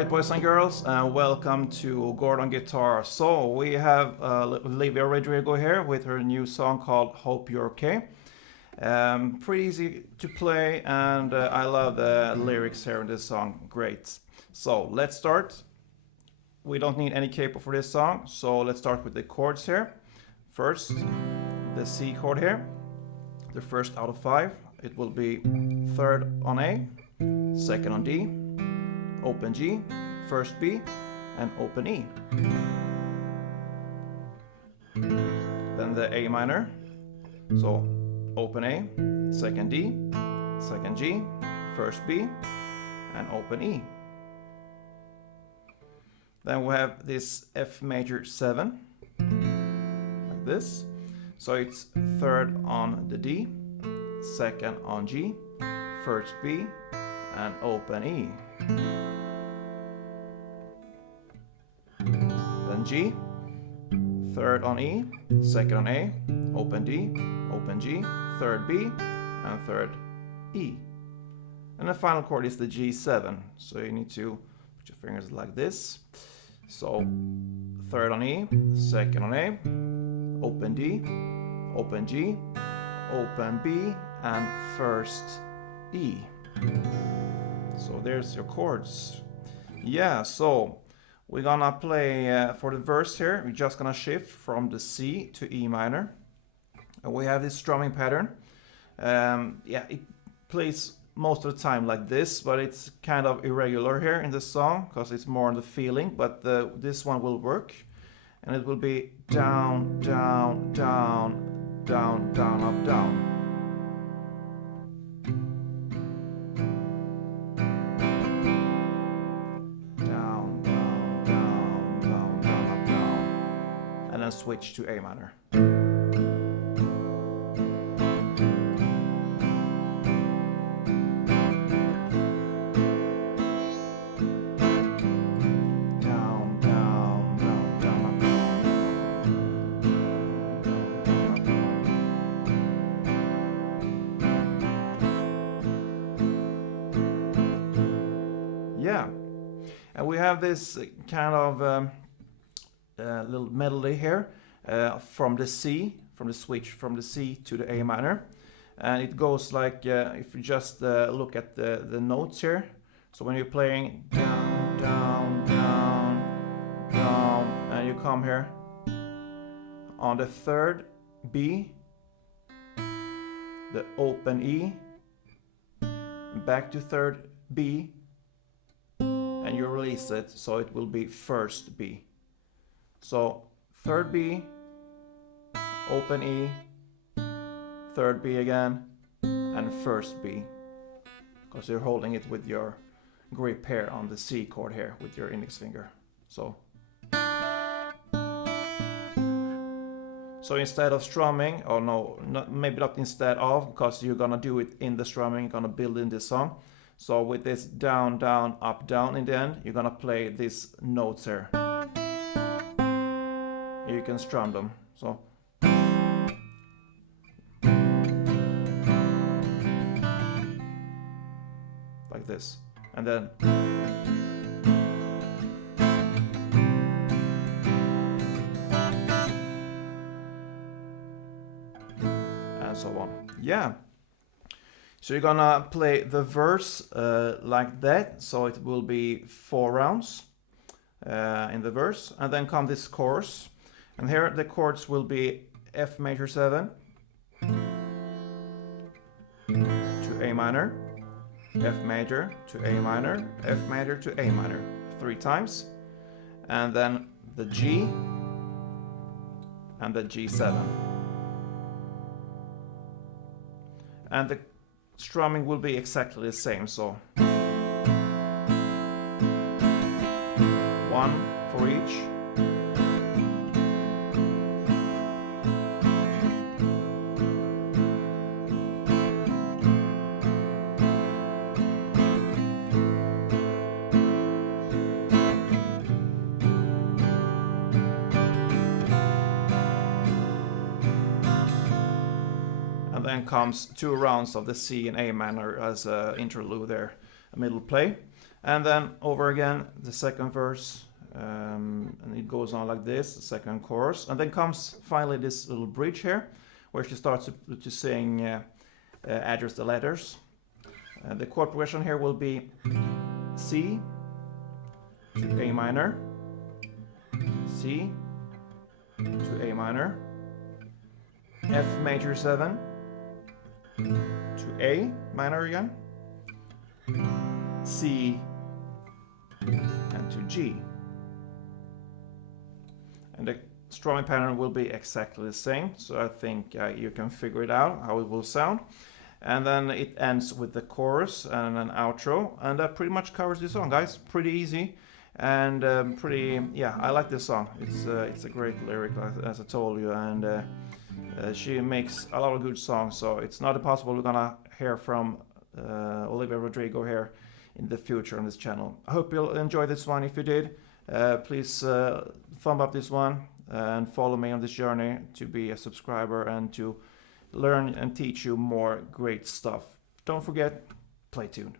Alright, boys and girls, welcome to Gordon Guitar. So we have Olivia Rodrigo here with her new song called Hope You're Okay. Pretty easy to play, and I love the lyrics here in this song. Great. So let's start. We don't need any capo for this song, so let's start with the chords here. First, the C chord here, the first out of 5. It will be third on A, second on D, open G, first B, and open E. Then the A minor, so open A, second D, second G, first B, and open E. Then we have this F major 7, like this. So it's third on the D, second on G, first B, and open E. Then G, third on E, second on A, open D, open G, third B, and third E. And the final chord is the G7, so you need to put your fingers like this. So third on E, second on A, open D, open G, open B, and first E. So there's your chords. Yeah, so we're gonna play for the verse here. We're just gonna shift from the C to E minor. And we have this strumming pattern. Yeah, it plays most of the time like this, but it's kind of irregular here in the song because it's more on the feeling. But this one will work, and it will be down, down, down, down, down, up, down. Switch to A minor. Down, down, down, down, up, down. Yeah, and we have this kind of little melody here from the C, from the switch from the C to the A minor, and it goes like if you just look at the notes here. So when you're playing down, down, down, down, and you come here on the third B, the open E, back to third B, and you release it, so it will be first B. So third B, open E, third B again, and first B, because you're holding it with your grip here on the C chord here with your index finger. So instead of strumming, or no, maybe not instead of, because you're gonna do it in the strumming, you're gonna build in this song. So with this down, down, up, down in the end, you're gonna play these notes here. You can strum them. So like this, and then and so on. Yeah. So you're gonna play the verse like that. So it will be 4 rounds in the verse, and then come this chorus. And here the chords will be F major 7 to A minor, F major to A minor, F major to A minor 3 times, and then the G and the G7. And the strumming will be exactly the same, so 1 for each. And then comes 2 rounds of the C and A minor as an interlude there, a middle play. And then over again, the second verse, and it goes on like this, the second chorus. And then comes finally this little bridge here, where she starts to sing address the letters. The chord progression here will be C to A minor, C to A minor, F major 7 to A minor again, C and to G. And the strumming pattern will be exactly the same, so I think you can figure it out how it will sound. And then it ends with the chorus and an outro, and that pretty much covers the song, guys. Pretty easy and yeah, I like this song. It's a great lyric, as I told you, and she makes a lot of good songs, so it's not impossible we're gonna hear from Olivia Rodrigo here in the future on this channel. I hope you'll enjoy this one. If you did, please thumb up this one and follow me on this journey to be a subscriber and to learn and teach you more great stuff. Don't forget, play tuned.